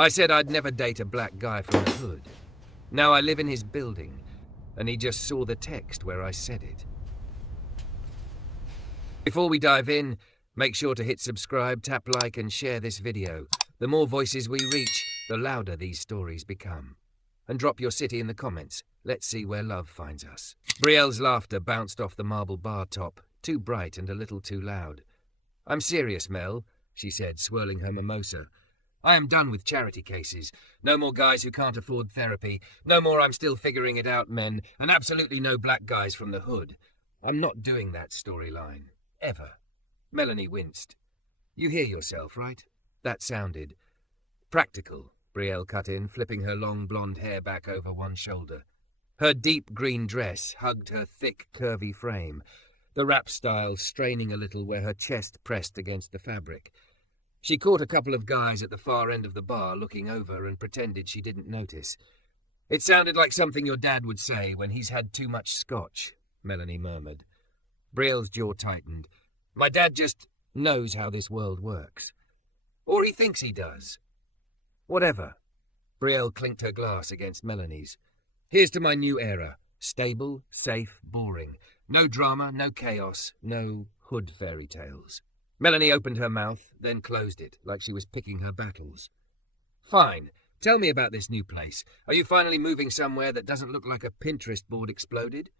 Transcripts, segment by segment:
I said I'd never date a black guy from the hood. Now I live in his building, and he just saw the text where I said it. Before we dive in, make sure to hit subscribe, tap like, and share this video. The more voices we reach, the louder these stories become. And drop your city in the comments. Let's see where love finds us. Brielle's laughter bounced off the marble bar top, too bright and a little too loud. I'm serious, Mel, she said, swirling her mimosa. I am done with charity cases. No more guys who can't afford therapy. No more I'm still figuring it out men. And absolutely no black guys from the hood. I'm not doing that storyline. Ever. Melanie winced. You hear yourself, right? That sounded practical, Brielle cut in, flipping her long blonde hair back over one shoulder. Her deep green dress hugged her thick, curvy frame, the wrap style straining a little where her chest pressed against the fabric. She caught a couple of guys at the far end of the bar looking over and pretended she didn't notice. It sounded like something your dad would say when he's had too much scotch, Melanie murmured. Brielle's jaw tightened. My dad just knows how this world works. Or he thinks he does. Whatever. Brielle clinked her glass against Melanie's. Here's to my new era. Stable, safe, boring. No drama, no chaos, no hood fairy tales. Melanie opened her mouth, then closed it, like she was picking her battles. Fine. Tell me about this new place. Are you finally moving somewhere that doesn't look like a Pinterest board exploded?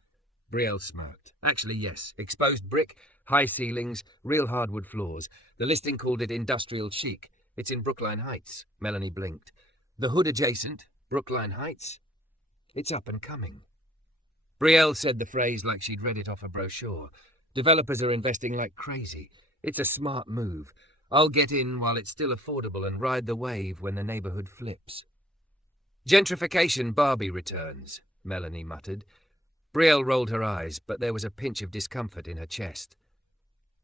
Brielle smirked. Actually, yes. Exposed brick, high ceilings, real hardwood floors. The listing called it industrial chic. It's in Brookline Heights. Melanie blinked. The hood adjacent, Brookline Heights? It's up and coming. Brielle said the phrase like she'd read it off a brochure. Developers are investing like crazy. It's a smart move. I'll get in while it's still affordable and ride the wave when the neighborhood flips. Gentrification Barbie returns, Melanie muttered. Brielle rolled her eyes, but there was a pinch of discomfort in her chest.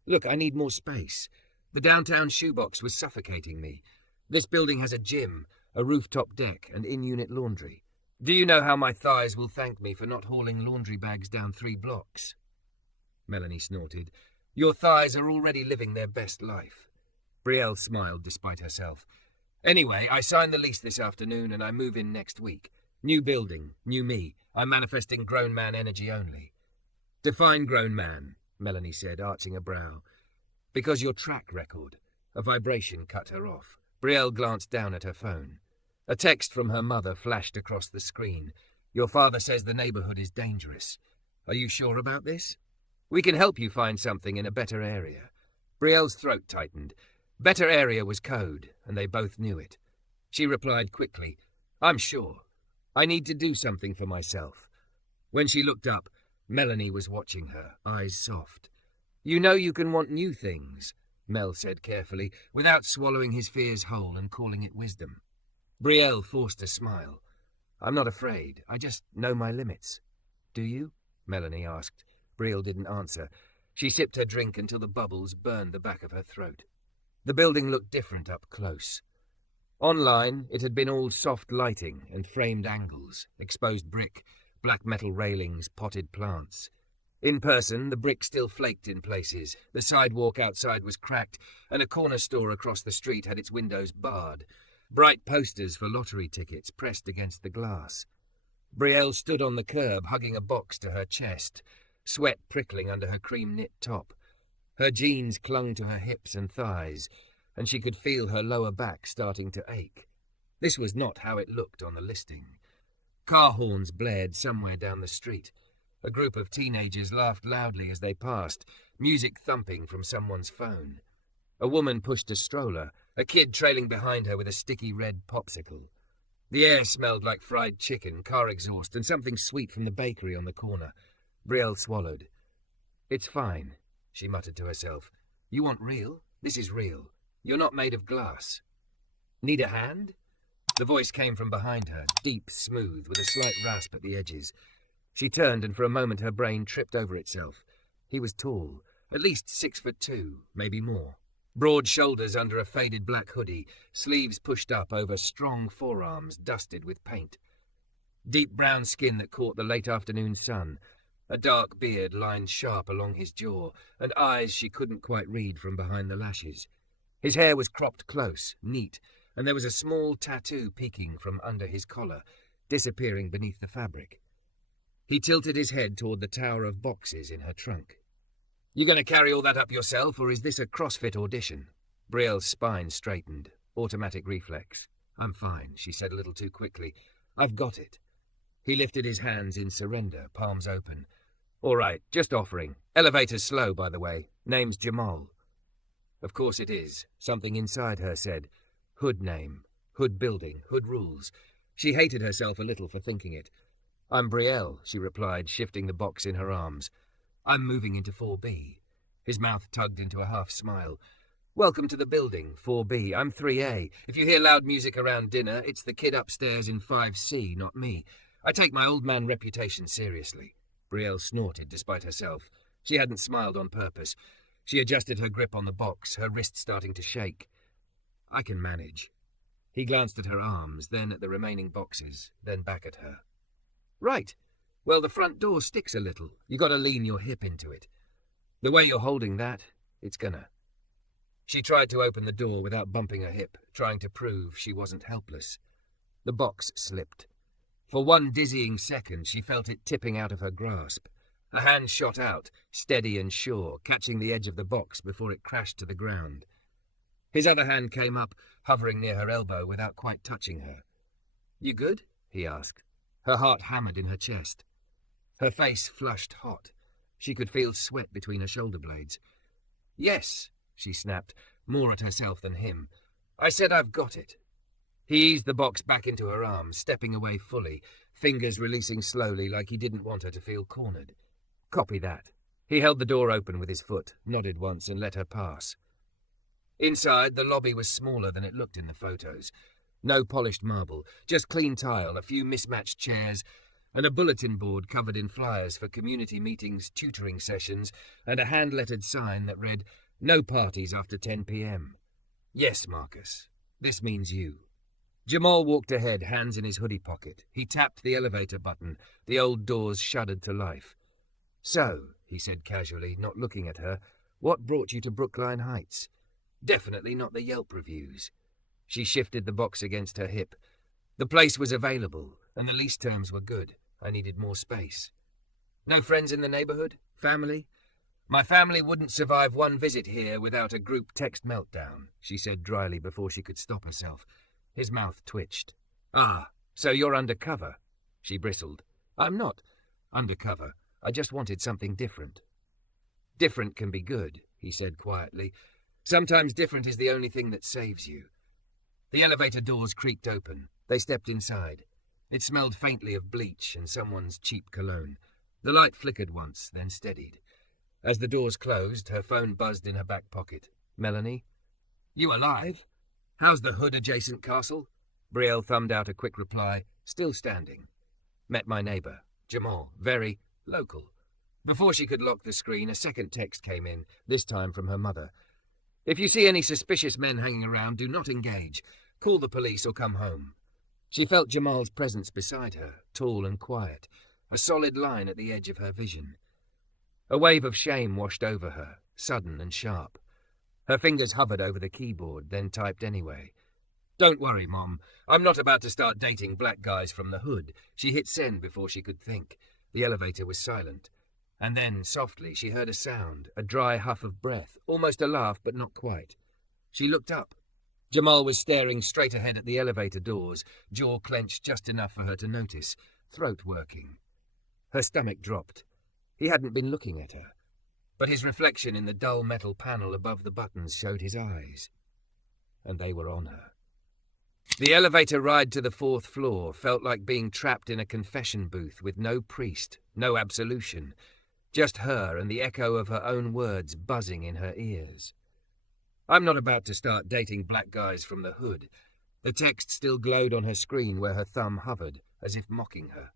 Look, I need more space. The downtown shoebox was suffocating me. This building has a gym, a rooftop deck, and in-unit laundry. Do you know how my thighs will thank me for not hauling laundry bags down 3 blocks? Melanie snorted. Your thighs are already living their best life. Brielle smiled despite herself. Anyway, I signed the lease this afternoon and I move in next week. New building, new me. I'm manifesting grown man energy only. Define grown man, Melanie said, arching a brow. Because your track record. A vibration cut her off. Brielle glanced down at her phone. A text from her mother flashed across the screen. Your father says the neighborhood is dangerous. Are you sure about this? We can help you find something in a better area. Brielle's throat tightened. Better area was code, and they both knew it. She replied quickly, I'm sure. I need to do something for myself. When she looked up, Melanie was watching her, eyes soft. You know you can want new things, Mel said carefully, without swallowing his fears whole and calling it wisdom. Brielle forced a smile. I'm not afraid. I just know my limits. Do you? Melanie asked. Brielle didn't answer. She sipped her drink until the bubbles burned the back of her throat. The building looked different up close. Online, it had been all soft lighting and framed angles, exposed brick, black metal railings, potted plants. In person, the brick still flaked in places, the sidewalk outside was cracked, and a corner store across the street had its windows barred. Bright posters for lottery tickets pressed against the glass. Brielle stood on the curb, hugging a box to her chest, sweat prickling under her cream-knit top. Her jeans clung to her hips and thighs, and she could feel her lower back starting to ache. This was not how it looked on the listing. Car horns blared somewhere down the street. A group of teenagers laughed loudly as they passed, music thumping from someone's phone. A woman pushed a stroller, a kid trailing behind her with a sticky red popsicle. The air smelled like fried chicken, car exhaust, and something sweet from the bakery on the corner. Brielle swallowed. It's fine, she muttered to herself. You want real? This is real. You're not made of glass. Need a hand? The voice came from behind her, deep, smooth, with a slight rasp at the edges. She turned, and for a moment her brain tripped over itself. He was tall, at least 6'2", maybe more. Broad shoulders under a faded black hoodie, sleeves pushed up over strong forearms dusted with paint. Deep brown skin that caught the late afternoon sun. A dark beard lined sharp along his jaw, and eyes she couldn't quite read from behind the lashes. His hair was cropped close, neat, and there was a small tattoo peeking from under his collar, disappearing beneath the fabric. He tilted his head toward the tower of boxes in her trunk. "You going to carry all that up yourself, or is this a CrossFit audition?" Brielle's spine straightened. Automatic reflex. "I'm fine," she said a little too quickly. "I've got it." He lifted his hands in surrender, palms open. "All right, just offering. Elevator's slow, by the way. Name's Jamal." "Of course it is," something inside her said. Hood name, Hood building, Hood rules. She hated herself a little for thinking it. "I'm Brielle," she replied, shifting the box in her arms. "I'm moving into 4B. His mouth tugged into a half smile. "Welcome to the building, 4B. I'm 3A. If you hear loud music around dinner, it's the kid upstairs in 5C, not me. I take my old man reputation seriously." Brielle snorted despite herself. She hadn't smiled on purpose. She adjusted her grip on the box, her wrist starting to shake. "I can manage." He glanced at her arms, then at the remaining boxes, then back at her. "Right. Well, the front door sticks a little. You got to lean your hip into it. The way you're holding that, it's gonna." She tried to open the door without bumping her hip, trying to prove she wasn't helpless. The box slipped. For one dizzying second, she felt it tipping out of her grasp. A hand shot out, steady and sure, catching the edge of the box before it crashed to the ground. His other hand came up, hovering near her elbow without quite touching her. "You good?" he asked. Her heart hammered in her chest. Her face flushed hot. She could feel sweat between her shoulder blades. "Yes," she snapped, more at herself than him. "I said I've got it." He eased the box back into her arms, stepping away fully, fingers releasing slowly like he didn't want her to feel cornered. "Copy that." He held the door open with his foot, nodded once and let her pass. Inside, the lobby was smaller than it looked in the photos. No polished marble, just clean tile, a few mismatched chairs, and a bulletin board covered in flyers for community meetings, tutoring sessions, and a hand-lettered sign that read, "No parties after 10 p.m. "Yes, Marcus. This means you." Jamal walked ahead, hands in his hoodie pocket. He tapped the elevator button. The old doors shuddered to life. "So," he said casually, not looking at her, "what brought you to Brookline Heights?" "Definitely not the Yelp reviews." She shifted the box against her hip. "The place was available, and the lease terms were good. I needed more space." "No friends in the neighborhood? Family?" "My family wouldn't survive one visit here without a group text meltdown," she said dryly before she could stop herself. His mouth twitched. "Ah, so you're undercover?" She bristled. "I'm not undercover. I just wanted something different." "Different can be good," he said quietly. "Sometimes different is the only thing that saves you." The elevator doors creaked open. They stepped inside. It smelled faintly of bleach and someone's cheap cologne. The light flickered once, then steadied. As the doors closed, her phone buzzed in her back pocket. "Melanie?" "You alive? How's the hood-adjacent castle?" Brielle thumbed out a quick reply, still standing. "Met my neighbor, Jamal. Very local." Before she could lock the screen, a second text came in, this time from her mother. "If you see any suspicious men hanging around, do not engage. Call the police or come home." She felt Jamal's presence beside her, tall and quiet, a solid line at the edge of her vision. A wave of shame washed over her, sudden and sharp. Her fingers hovered over the keyboard, then typed anyway. "Don't worry, Mom. I'm not about to start dating black guys from the hood." She hit send before she could think. The elevator was silent. And then, softly, she heard a sound, a dry huff of breath, almost a laugh, but not quite. She looked up. Jamal was staring straight ahead at the elevator doors, jaw clenched just enough for her to notice, throat working. Her stomach dropped. He hadn't been looking at her, but his reflection in the dull metal panel above the buttons showed his eyes. And they were on her. The elevator ride to the 4th floor felt like being trapped in a confession booth with no priest, no absolution, just her and the echo of her own words buzzing in her ears. "I'm not about to start dating black guys from the hood." The text still glowed on her screen where her thumb hovered, as if mocking her.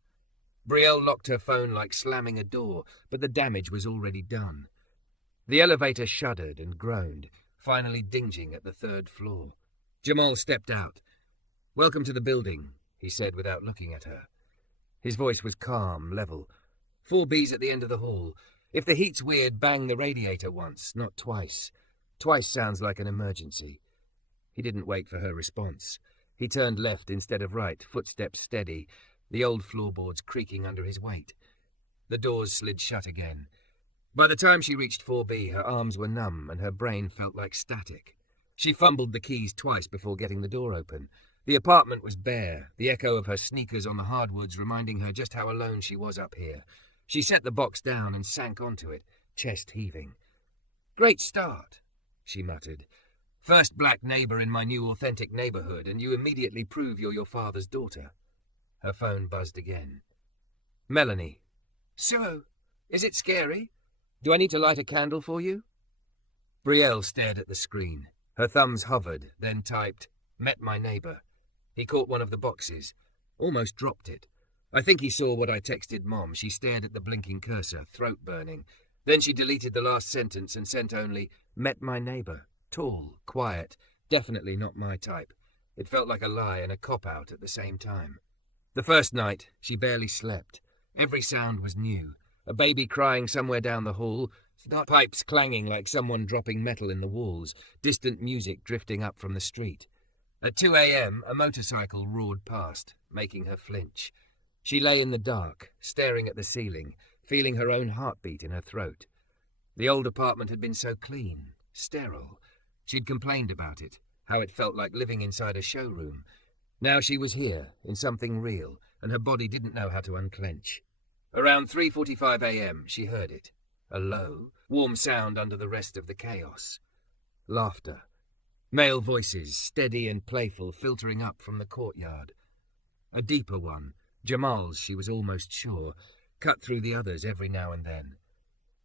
Brielle locked her phone like slamming a door, but the damage was already done. The elevator shuddered and groaned, finally dinging at the 3rd floor. Jamal stepped out. "Welcome to the building," he said without looking at her. His voice was calm, level. "4B's at the end of the hall. If the heat's weird, bang the radiator once, not twice. Twice sounds like an emergency." He didn't wait for her response. He turned left instead of right, footsteps steady, the old floorboards creaking under his weight. The doors slid shut again. By the time she reached 4B, her arms were numb and her brain felt like static. She fumbled the keys twice before getting the door open. The apartment was bare, the echo of her sneakers on the hardwoods reminding her just how alone she was up here. She set the box down and sank onto it, chest heaving. "Great start," she muttered. "First black neighbor in my new authentic neighborhood, and you immediately prove you're your father's daughter." Her phone buzzed again. "Melanie." "So, is it scary? Do I need to light a candle for you?" Brielle stared at the screen. Her thumbs hovered, then typed, "Met my neighbor." He caught one of the boxes, almost dropped it. I think he saw what I texted Mom. She stared at the blinking cursor, throat burning. Then she deleted the last sentence and sent only, "Met my neighbor. Tall, quiet, definitely not my type." It felt like a lie and a cop-out at the same time. The first night, she barely slept. Every sound was new. A baby crying somewhere down the hall, pipes clanging like someone dropping metal in the walls, distant music drifting up from the street. At 2 a.m., a motorcycle roared past, making her flinch. She lay in the dark, staring at the ceiling, feeling her own heartbeat in her throat. The old apartment had been so clean, sterile. She'd complained about it, how it felt like living inside a showroom. Now she was here, in something real, and her body didn't know how to unclench. Around 3:45 a.m., she heard it. A low, warm sound under the rest of the chaos. Laughter. Male voices, steady and playful, filtering up from the courtyard. A deeper one, Jamal's, she was almost sure, cut through the others every now and then.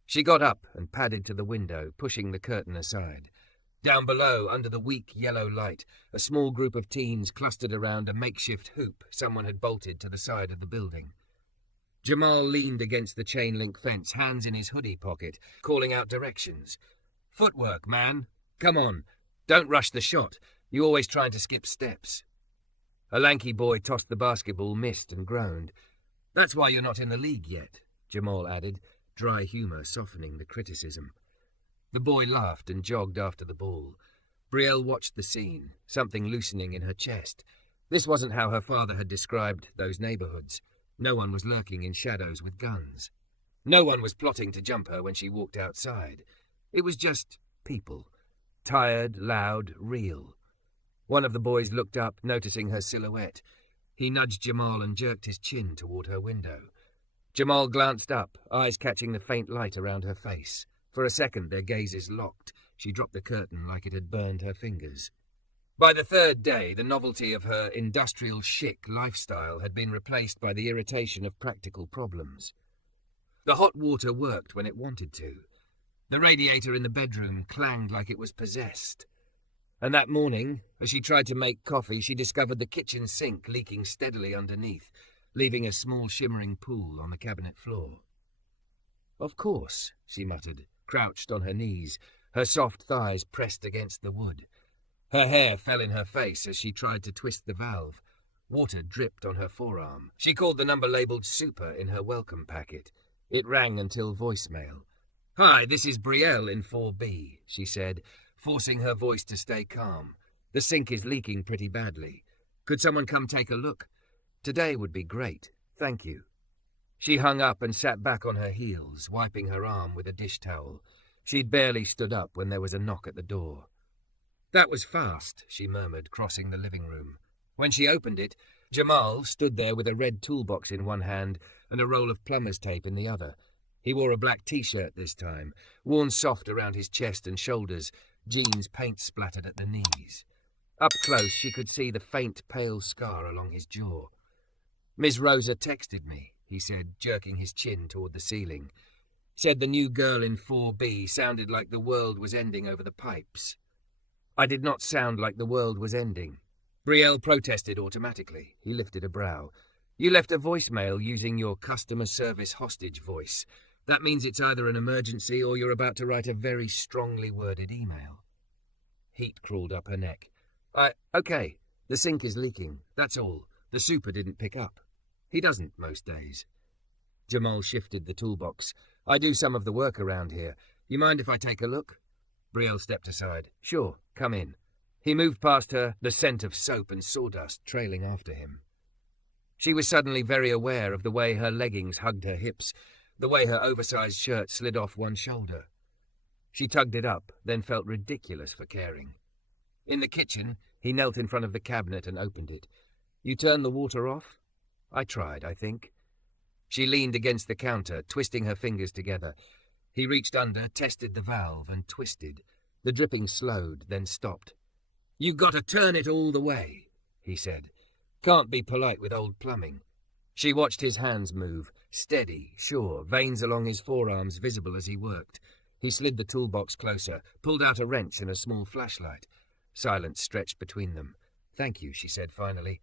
She got up and padded to the window, pushing the curtain aside. Down below, under the weak yellow light, a small group of teens clustered around a makeshift hoop someone had bolted to the side of the building. Jamal leaned against the chain-link fence, hands in his hoodie pocket, calling out directions. "Footwork, man. Come on. Don't rush the shot. You're always trying to skip steps." A lanky boy tossed the basketball, missed, and groaned. "That's why you're not in the league yet," Jamal added, dry humor softening the criticism. The boy laughed and jogged after the ball. Brielle watched the scene, something loosening in her chest. This wasn't how her father had described those neighborhoods. No one was lurking in shadows with guns. No one was plotting to jump her when she walked outside. It was just people. Tired, loud, real. One of the boys looked up, noticing her silhouette. He nudged Jamal and jerked his chin toward her window. Jamal glanced up, eyes catching the faint light around her face. For a second, their gazes locked. She dropped the curtain like it had burned her fingers. By the third day, the novelty of her industrial chic lifestyle had been replaced by the irritation of practical problems. The hot water worked when it wanted to. The radiator in the bedroom clanged like it was possessed. And that morning, as she tried to make coffee, she discovered the kitchen sink leaking steadily underneath, leaving a small shimmering pool on the cabinet floor. "Of course," she muttered, crouched on her knees, her soft thighs pressed against the wood. Her hair fell in her face as she tried to twist the valve. Water dripped on her forearm. She called the number labeled Super in her welcome packet. It rang until voicemail. "Hi, this is Brielle in 4B, she said, forcing her voice to stay calm. "The sink is leaking pretty badly. Could someone come take a look? Today would be great. Thank you." She hung up and sat back on her heels, wiping her arm with a dish towel. She'd barely stood up when there was a knock at the door. "That was fast," she murmured, crossing the living room. When she opened it, Jamal stood there with a red toolbox in one hand and a roll of plumber's tape in the other. He wore a black t-shirt this time, worn soft around his chest and shoulders, jeans paint splattered at the knees. Up close, she could see the faint, pale scar along his jaw. "Ms. Rosa texted me," he said, jerking his chin toward the ceiling. "Said the new girl in 4B sounded like the world was ending over the pipes." I did not sound like the world was ending. Brielle protested automatically. He lifted a brow. "You left a voicemail using your customer service hostage voice. That means it's either an emergency or you're about to write a very strongly worded email." Heat crawled up her neck. Okay, the sink is leaking, that's all. The super didn't pick up. He doesn't most days." Jamal shifted the toolbox. "I do some of the work around here. You mind if I take a look?" Brielle stepped aside. "Sure, come in." He moved past her, the scent of soap and sawdust trailing after him. She was suddenly very aware of the way her leggings hugged her hips, the way her oversized shirt slid off one shoulder. She tugged it up, then felt ridiculous for caring. In the kitchen, he knelt in front of the cabinet and opened it. "You turned the water off?" "I tried, I think." She leaned against the counter, twisting her fingers together. He reached under, tested the valve, and twisted. The dripping slowed, then stopped. "You gotta turn it all the way," he said. "Can't be polite with old plumbing." She watched his hands move, steady, sure, veins along his forearms visible as he worked. He slid the toolbox closer, pulled out a wrench and a small flashlight. Silence stretched between them. "Thank you," she said finally,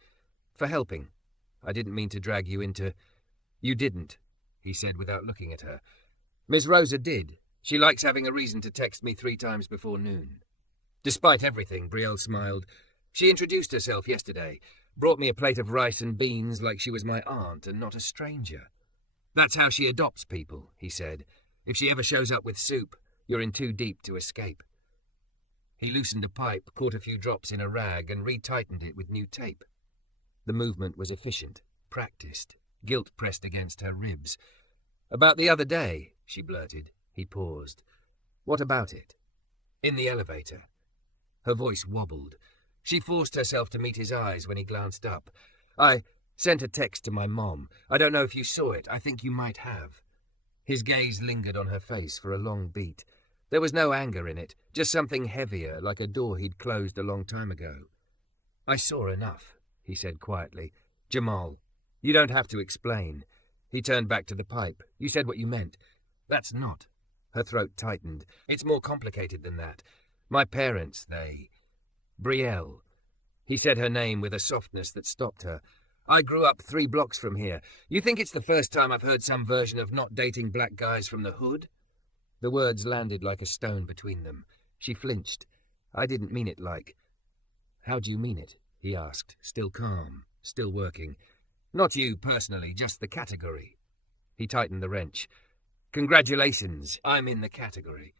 "for helping. I didn't mean to drag you into—" "You didn't," he said without looking at her. "Miss Rosa did. She likes having a reason to text me 3 times before noon." Despite everything, Brielle smiled. "She introduced herself yesterday, brought me a plate of rice and beans like she was my aunt and not a stranger. That's how she adopts people," he said. "If she ever shows up with soup, you're in too deep to escape." He loosened a pipe, caught a few drops in a rag, and retightened it with new tape. The movement was efficient, practiced, guilt pressed against her ribs. "About the other day," she blurted. He paused. "What about it?" "In the elevator." Her voice wobbled. She forced herself to meet his eyes when he glanced up. "I sent a text to my mom. I don't know if you saw it. I think you might have." His gaze lingered on her face for a long beat. There was no anger in it, just something heavier, like a door he'd closed a long time ago. "I saw enough," he said quietly. "Jamal, you don't have to explain." He turned back to the pipe. "You said what you meant." "That's not." Her throat tightened. "It's more complicated than that. My parents, they... Brielle." He said her name with a softness that stopped her. "I grew up 3 blocks from here. You think it's the first time I've heard some version of not dating black guys from the hood?" The words landed like a stone between them. She flinched. "I didn't mean it like..." "How do you mean it?" he asked, still calm, still working. "Not you personally, just the category." He tightened the wrench. "Congratulations, I'm in the category."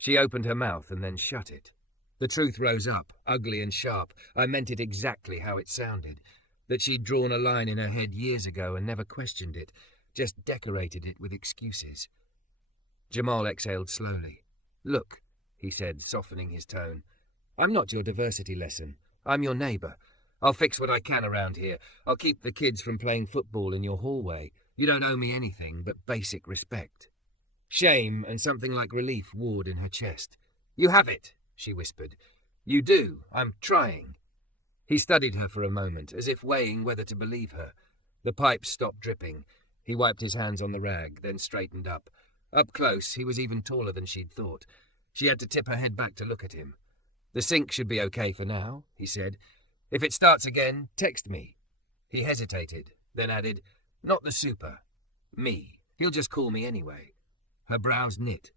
She opened her mouth and then shut it. The truth rose up, ugly and sharp. I meant it exactly how it sounded. That she'd drawn a line in her head years ago and never questioned it, just decorated it with excuses. Jamal exhaled slowly. "Look," he said, softening his tone. "I'm not your diversity lesson. I'm your neighbour. I'll fix what I can around here. I'll keep the kids from playing football in your hallway. You don't owe me anything but basic respect." Shame and something like relief warred in her chest. "You have it," she whispered. "You do. I'm trying." He studied her for a moment, as if weighing whether to believe her. The pipe stopped dripping. He wiped his hands on the rag, then straightened up. Up close, he was even taller than she'd thought. She had to tip her head back to look at him. "The sink should be okay for now," he said. "If it starts again, text me." He hesitated, then added, "Not the super. Me. He'll just call me anyway." Her brows knit.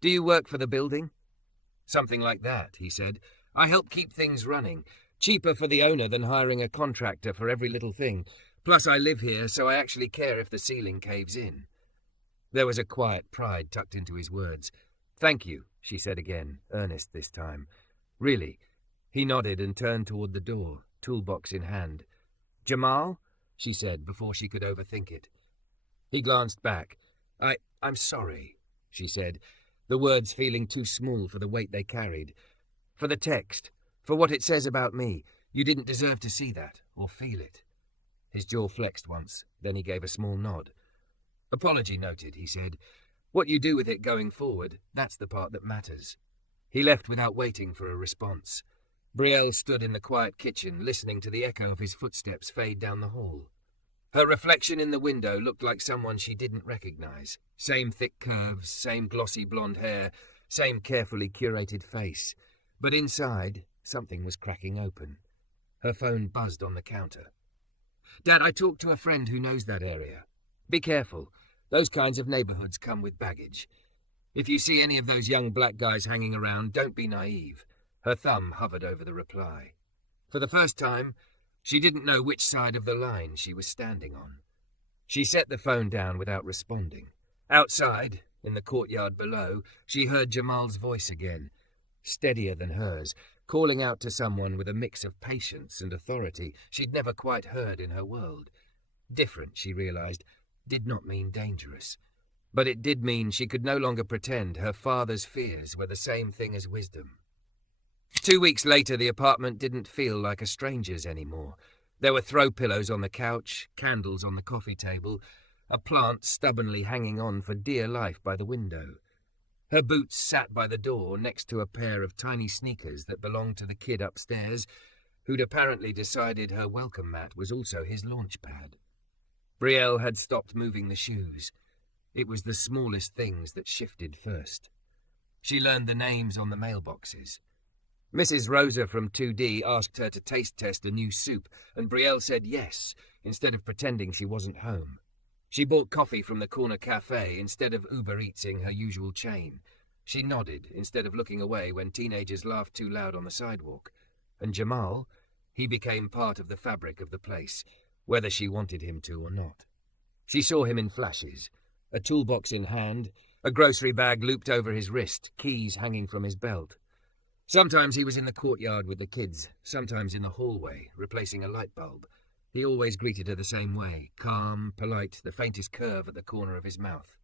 "Do you work for the building?" "Something like that," he said. "I help keep things running. Cheaper for the owner than hiring a contractor for every little thing. Plus I live here, so I actually care if the ceiling caves in." There was a quiet pride tucked into his words. "Thank you," she said again, earnest this time. "Really?" He nodded and turned toward the door, toolbox in hand. "Jamal?" she said before she could overthink it. He glanced back. I'm sorry," she said, the words feeling too small for the weight they carried. "For the text, for what it says about me. You didn't deserve to see that, or feel it." His jaw flexed once, then he gave a small nod. "Apology noted," he said. "What you do with it going forward, that's the part that matters." He left without waiting for a response. Brielle stood in the quiet kitchen, listening to the echo of his footsteps fade down the hall. Her reflection in the window looked like someone she didn't recognize. Same thick curves, same glossy blonde hair, same carefully curated face. But inside, something was cracking open. Her phone buzzed on the counter. "Dad, I talked to a friend who knows that area. Be careful. Those kinds of neighborhoods come with baggage. If you see any of those young black guys hanging around, don't be naive." Her thumb hovered over the reply. For the first time, she didn't know which side of the line she was standing on. She set the phone down without responding. Outside, in the courtyard below, she heard Jamal's voice again, steadier than hers. calling out to someone with a mix of patience and authority she'd never quite heard in her world. Different, she realized, did not mean dangerous. But it did mean she could no longer pretend her father's fears were the same thing as wisdom. 2 weeks later, the apartment didn't feel like a stranger's anymore. There were throw pillows on the couch, candles on the coffee table, a plant stubbornly hanging on for dear life by the window. Her boots sat by the door next to a pair of tiny sneakers that belonged to the kid upstairs, who'd apparently decided her welcome mat was also his launch pad. Brielle had stopped moving the shoes. It was the smallest things that shifted first. She learned the names on the mailboxes. Mrs. Rosa from 2D asked her to taste test a new soup, and Brielle said yes, instead of pretending she wasn't home. She bought coffee from the corner cafe instead of Uber Eatsing her usual chain. She nodded instead of looking away when teenagers laughed too loud on the sidewalk. And Jamal, he became part of the fabric of the place, whether she wanted him to or not. She saw him in flashes, a toolbox in hand, a grocery bag looped over his wrist, keys hanging from his belt. Sometimes he was in the courtyard with the kids, sometimes in the hallway, replacing a light bulb. He always greeted her the same way, calm, polite, the faintest curve at the corner of his mouth.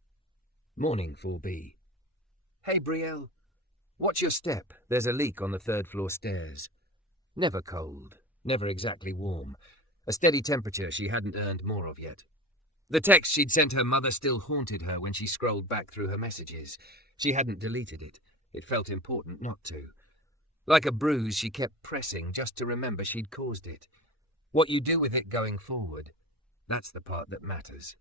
Morning, 4B. Hey, Brielle. Watch your step. There's a leak on the 3rd floor stairs. Never cold, never exactly warm. A steady temperature she hadn't earned more of yet. The text she'd sent her mother still haunted her when she scrolled back through her messages. She hadn't deleted it. It felt important not to. Like a bruise, she kept pressing just to remember she'd caused it. What you do with it going forward, that's the part that matters.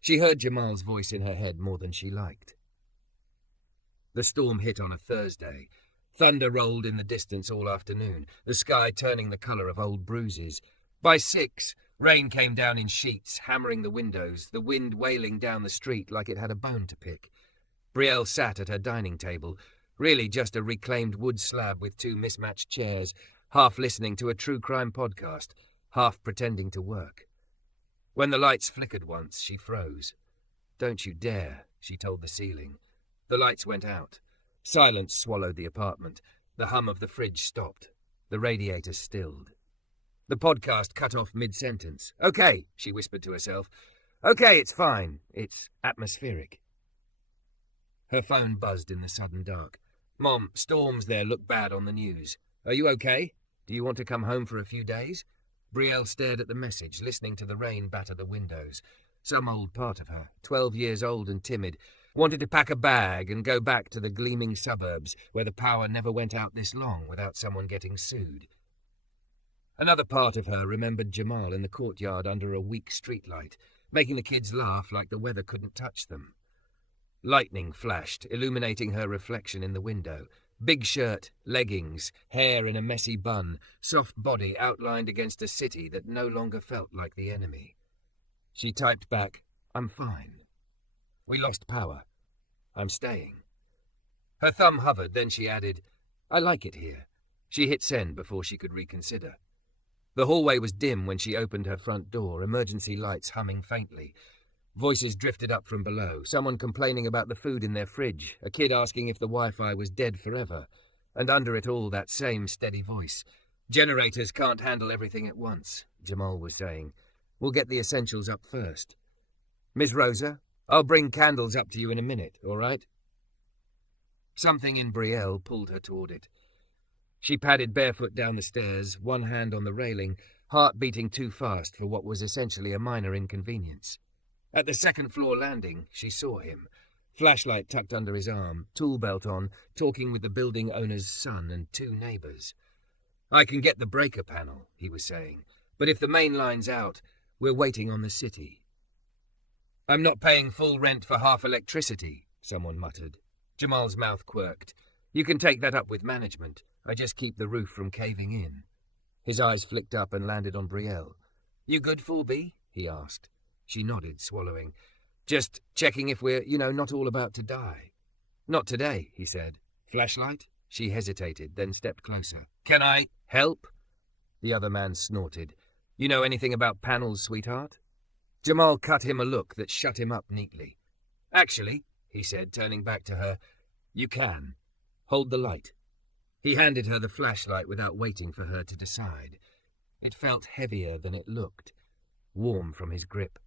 She heard Jamal's voice in her head more than she liked. The storm hit on a Thursday. Thunder rolled in the distance all afternoon, the sky turning the colour of old bruises. By 6, rain came down in sheets, hammering the windows, the wind wailing down the street like it had a bone to pick. Brielle sat at her dining table, really just a reclaimed wood slab with 2 mismatched chairs, half listening to a true crime podcast, half pretending to work. When the lights flickered once, she froze. Don't you dare, she told the ceiling. The lights went out. Silence swallowed the apartment. The hum of the fridge stopped. The radiator stilled. The podcast cut off mid-sentence. Okay, she whispered to herself. Okay, it's fine. It's atmospheric. Her phone buzzed in the sudden dark. Mom, storms there look bad on the news. Are you okay? Do you want to come home for a few days? Brielle stared at the message, listening to the rain batter the windows. Some old part of her, 12 years old and timid, wanted to pack a bag and go back to the gleaming suburbs where the power never went out this long without someone getting sued. Another part of her remembered Jamal in the courtyard under a weak streetlight, making the kids laugh like the weather couldn't touch them. Lightning flashed, illuminating her reflection in the window. Big shirt, leggings, hair in a messy bun, soft body outlined against a city that no longer felt like the enemy. She typed back, I'm fine. We lost power. I'm staying. Her thumb hovered, then she added, I like it here. She hit send before she could reconsider. The hallway was dim when she opened her front door, emergency lights humming faintly. Voices drifted up from below, someone complaining about the food in their fridge, a kid asking if the Wi-Fi was dead forever, and under it all that same steady voice. Generators can't handle everything at once, Jamal was saying. We'll get the essentials up first. Miss Rosa, I'll bring candles up to you in a minute, all right? Something in Brielle pulled her toward it. She padded barefoot down the stairs, one hand on the railing, heart beating too fast for what was essentially a minor inconvenience. At the 2nd floor landing, she saw him, flashlight tucked under his arm, tool belt on, talking with the building owner's son and 2 neighbours. I can get the breaker panel, he was saying, but if the main line's out, we're waiting on the city. I'm not paying full rent for half electricity, someone muttered. Jamal's mouth quirked. You can take that up with management. I just keep the roof from caving in. His eyes flicked up and landed on Brielle. You good, 4B? He asked. She nodded, swallowing. Just checking if we're, not all about to die. Not today, he said. Flashlight? She hesitated, then stepped closer. Can I help? The other man snorted. You know anything about panels, sweetheart? Jamal cut him a look that shut him up neatly. Actually, he said, turning back to her, you can. Hold the light. He handed her the flashlight without waiting for her to decide. It felt heavier than it looked, warm from his grip.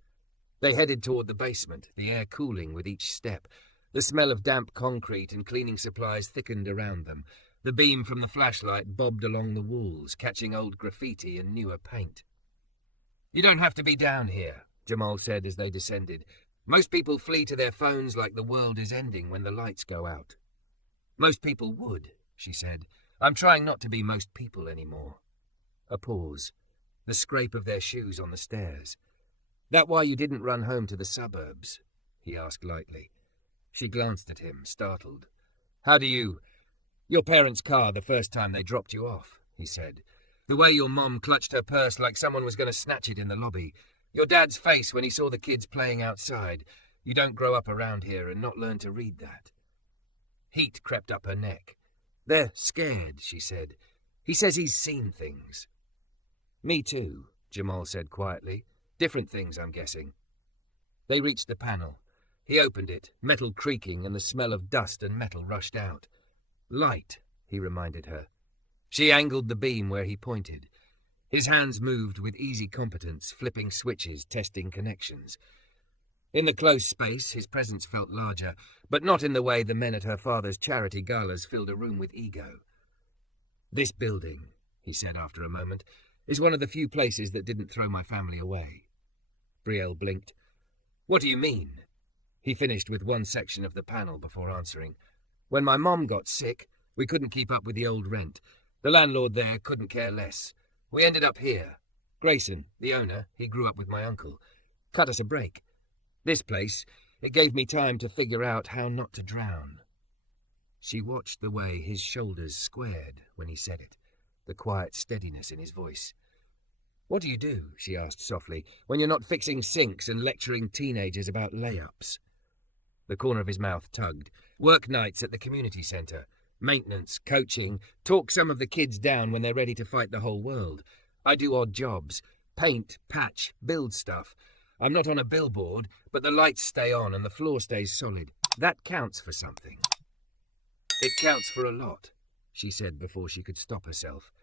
They headed toward the basement, the air cooling with each step. The smell of damp concrete and cleaning supplies thickened around them. The beam from the flashlight bobbed along the walls, catching old graffiti and newer paint. "You don't have to be down here," Jamal said as they descended. "Most people flee to their phones like the world is ending when the lights go out." "Most people would," she said. "I'm trying not to be most people anymore." A pause. The scrape of their shoes on the stairs. "That why you didn't run home to the suburbs?" he asked lightly. She glanced at him, startled. "How do you... Your parents' car the first time they dropped you off," he said. "The way your mom clutched her purse like someone was going to snatch it in the lobby. Your dad's face when he saw the kids playing outside. You don't grow up around here and not learn to read that." Heat crept up her neck. "They're scared," she said. "He says he's seen things." "Me too," Jamal said quietly. "Different things, I'm guessing." They reached the panel. He opened it, metal creaking, and the smell of dust and metal rushed out. "Light," he reminded her. She angled the beam where he pointed. His hands moved with easy competence, flipping switches, testing connections. In the close space, his presence felt larger, but not in the way the men at her father's charity galas filled a room with ego. "This building," he said after a moment, "is one of the few places that didn't throw my family away." Brielle blinked. "What do you mean?" He finished with one section of the panel before answering. "When my mom got sick, we couldn't keep up with the old rent. The landlord there couldn't care less. We ended up here. Grayson, the owner, he grew up with my uncle, cut us a break. This place, it gave me time to figure out how not to drown." She watched the way his shoulders squared when he said it, the quiet steadiness in his voice. "What do you do," she asked softly, "when you're not fixing sinks and lecturing teenagers about layups?" The corner of his mouth tugged. "Work nights at the community centre. Maintenance, coaching, talk some of the kids down when they're ready to fight the whole world. I do odd jobs. Paint, patch, build stuff. I'm not on a billboard, but the lights stay on and the floor stays solid. That counts for something." "It counts for a lot," she said before she could stop herself.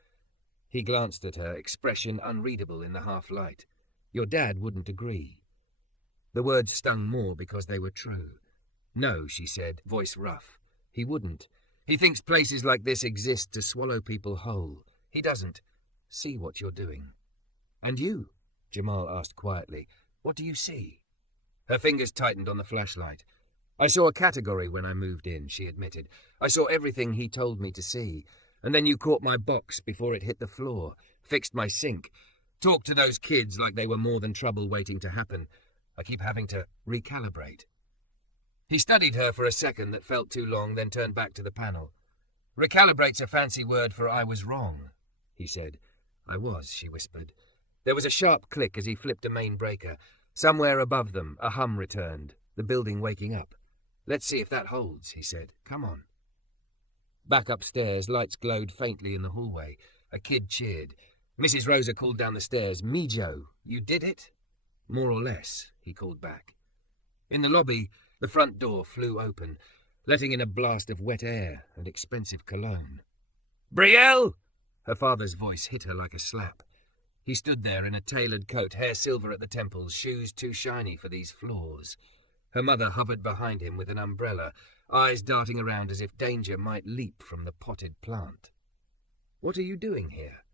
He glanced at her, expression unreadable in the half-light. "Your dad wouldn't agree." The words stung more because they were true. "No," she said, voice rough. "He wouldn't. He thinks places like this exist to swallow people whole. He doesn't see what you're doing." "And you?" Jamal asked quietly. "What do you see?" Her fingers tightened on the flashlight. "I saw a category when I moved in," she admitted. "I saw everything he told me to see. And then you caught my box before it hit the floor, fixed my sink, talked to those kids like they were more than trouble waiting to happen. I keep having to recalibrate." He studied her for a second that felt too long, then turned back to the panel. "Recalibrate's a fancy word for I was wrong," he said. "I was," she whispered. There was a sharp click as he flipped a main breaker. Somewhere above them, a hum returned, the building waking up. "Let's see if that holds," he said. "Come on." Back upstairs, lights glowed faintly in the hallway. A kid cheered. Mrs. Rosa called down the stairs, "Mijo, you did it?" "More or less," he called back. In the lobby, the front door flew open, letting in a blast of wet air and expensive cologne. "Brielle!" Her father's voice hit her like a slap. He stood there in a tailored coat, hair silver at the temples, shoes too shiny for these floors. Her mother hovered behind him with an umbrella, eyes darting around as if danger might leap from the potted plant. "What are you doing here?"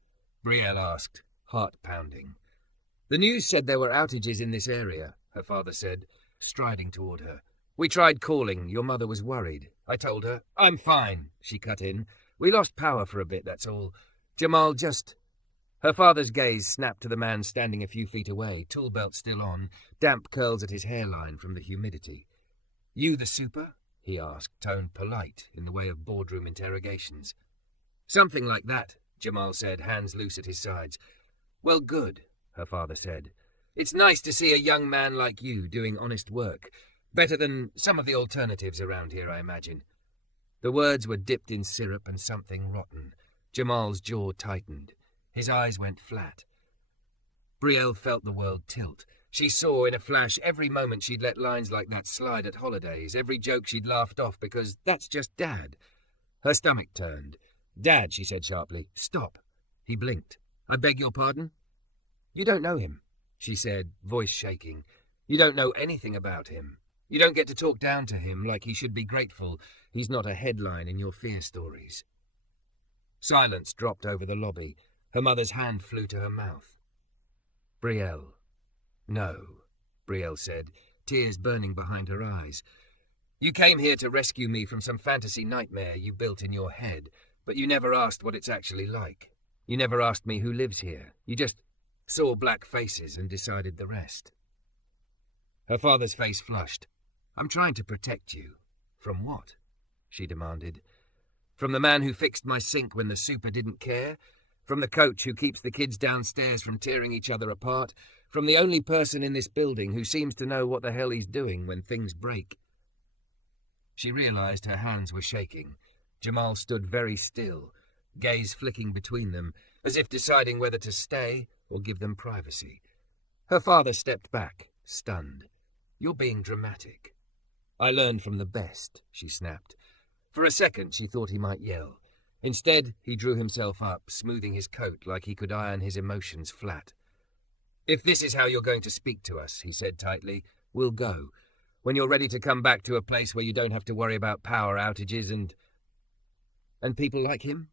Brielle asked, heart pounding. "The news said there were outages in this area," her father said, striding toward her. "We tried calling. Your mother was worried. I told her, 'I'm fine,'" she cut in. "We lost power for a bit, that's all. Jamal just—" Her father's gaze snapped to the man standing a few feet away, tool belt still on, damp curls at his hairline from the humidity. "You the super?" he asked, tone polite in the way of boardroom interrogations. "Something like that," Jamal said, hands loose at his sides. "Well, good," her father said. "It's nice to see a young man like you doing honest work. Better than some of the alternatives around here, I imagine." The words were dipped in syrup and something rotten. Jamal's jaw tightened. His eyes went flat. Brielle felt the world tilt. She saw in a flash every moment she'd let lines like that slide at holidays, every joke she'd laughed off because that's just Dad. Her stomach turned. "Dad," she said sharply, "stop." He blinked. "I beg your pardon?" "You don't know him," she said, voice shaking. "You don't know anything about him. You don't get to talk down to him like he should be grateful he's not a headline in your fear stories." Silence dropped over the lobby. Her mother's hand flew to her mouth. "Brielle." "No," Brielle said, tears burning behind her eyes. "You came here to rescue me from some fantasy nightmare you built in your head, but you never asked what it's actually like. You never asked me who lives here. You just saw black faces and decided the rest." Her father's face flushed. "I'm trying to protect you." "From what?" she demanded. "From the man who fixed my sink when the super didn't care? From the coach who keeps the kids downstairs from tearing each other apart? From the only person in this building who seems to know what the hell he's doing when things break?" She realized her hands were shaking. Jamal stood very still, gaze flicking between them, as if deciding whether to stay or give them privacy. Her father stepped back, stunned. "You're being dramatic." "I learned from the best," she snapped. For a second she thought he might yell. Instead, he drew himself up, smoothing his coat like he could iron his emotions flat. "If this is how you're going to speak to us," he said tightly, "we'll go. When you're ready to come back to a place where you don't have to worry about power outages and people like him."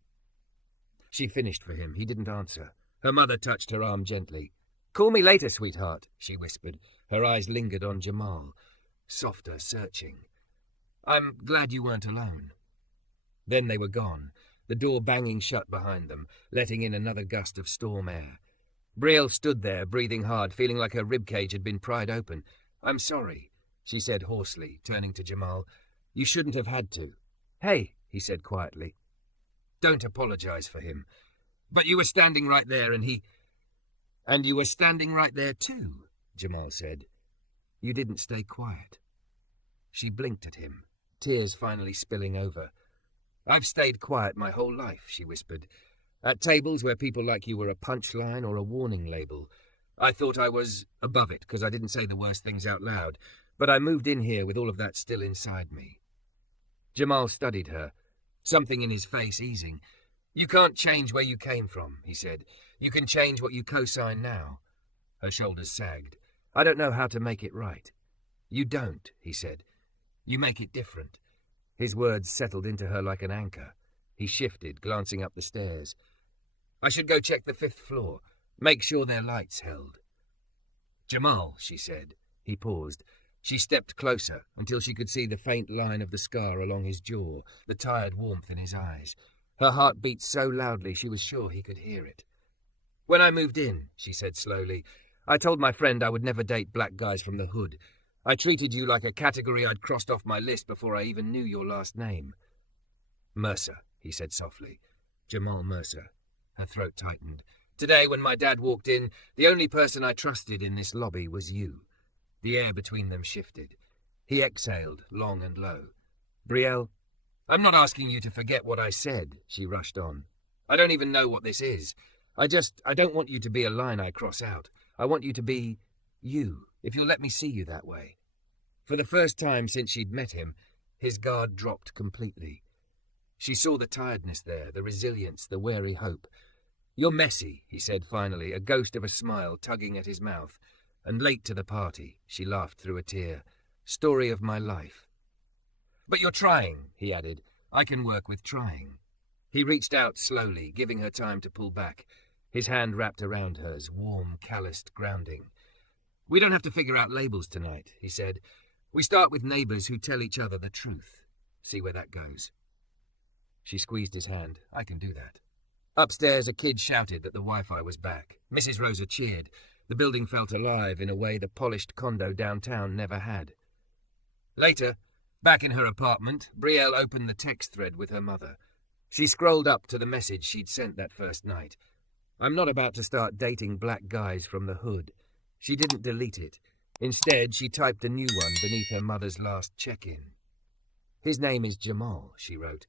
She finished for him. He didn't answer. Her mother touched her arm gently. "Call me later, sweetheart," she whispered. Her eyes lingered on Jamal, softer, searching. "I'm glad you weren't alone." Then they were gone, the door banging shut behind them, letting in another gust of storm air. Brielle stood there, breathing hard, feeling like her ribcage had been pried open. "I'm sorry," she said hoarsely, turning to Jamal. "You shouldn't have had to." "Hey," he said quietly. "Don't apologize for him. But you were standing right there and he—" "And you were standing right there too," Jamal said. "You didn't stay quiet." She blinked at him, tears finally spilling over. "I've stayed quiet my whole life," she whispered. "At tables where people like you were a punchline or a warning label. I thought I was above it because I didn't say the worst things out loud, but I moved in here with all of that still inside me." Jamal studied her, something in his face easing. "You can't change where you came from," he said. "You can change what you co-sign now." Her shoulders sagged. "I don't know how to make it right." "You don't," he said. "You make it different." His words settled into her like an anchor. He shifted, glancing up the stairs. "I should go check the 5th floor. Make sure their lights held." "Jamal," she said. He paused. She stepped closer until she could see the faint line of the scar along his jaw, the tired warmth in his eyes. Her heart beat so loudly she was sure he could hear it. "When I moved in," she said slowly, "I told my friend I would never date black guys from the hood. I treated you like a category I'd crossed off my list before I even knew your last name." "Mercer," he said softly. "Jamal Mercer." Her throat tightened. "Today, when my dad walked in, the only person I trusted in this lobby was you." The air between them shifted. He exhaled, long and low. "Brielle, I'm not asking you to forget what I said," she rushed on. "I don't even know what this is. I don't want you to be a line I cross out. I want you to be you, if you'll let me see you that way." For the first time since she'd met him, his guard dropped completely. She saw the tiredness there, the resilience, the wary hope. "You're messy," he said finally, a ghost of a smile tugging at his mouth. "And late to the party," she laughed through a tear. "Story of my life." "But you're trying," he added. "I can work with trying." He reached out slowly, giving her time to pull back. His hand wrapped around hers, warm, calloused, grounding. "We don't have to figure out labels tonight," he said. "We start with neighbors who tell each other the truth. See where that goes." She squeezed his hand. "I can do that." Upstairs, a kid shouted that the Wi-Fi was back. Mrs. Rosa cheered. The building felt alive in a way the polished condo downtown never had. Later, back in her apartment, Brielle opened the text thread with her mother. She scrolled up to the message she'd sent that first night. "I'm not about to start dating black guys from the hood." She didn't delete it. Instead, she typed a new one beneath her mother's last check-in. "His name is Jamal," she wrote.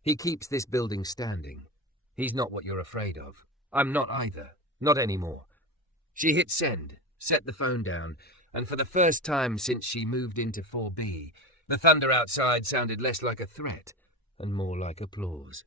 "He keeps this building standing. He's not what you're afraid of. I'm not either. Not anymore." She hit send, set the phone down, and for the first time since she moved into 4B, the thunder outside sounded less like a threat and more like applause.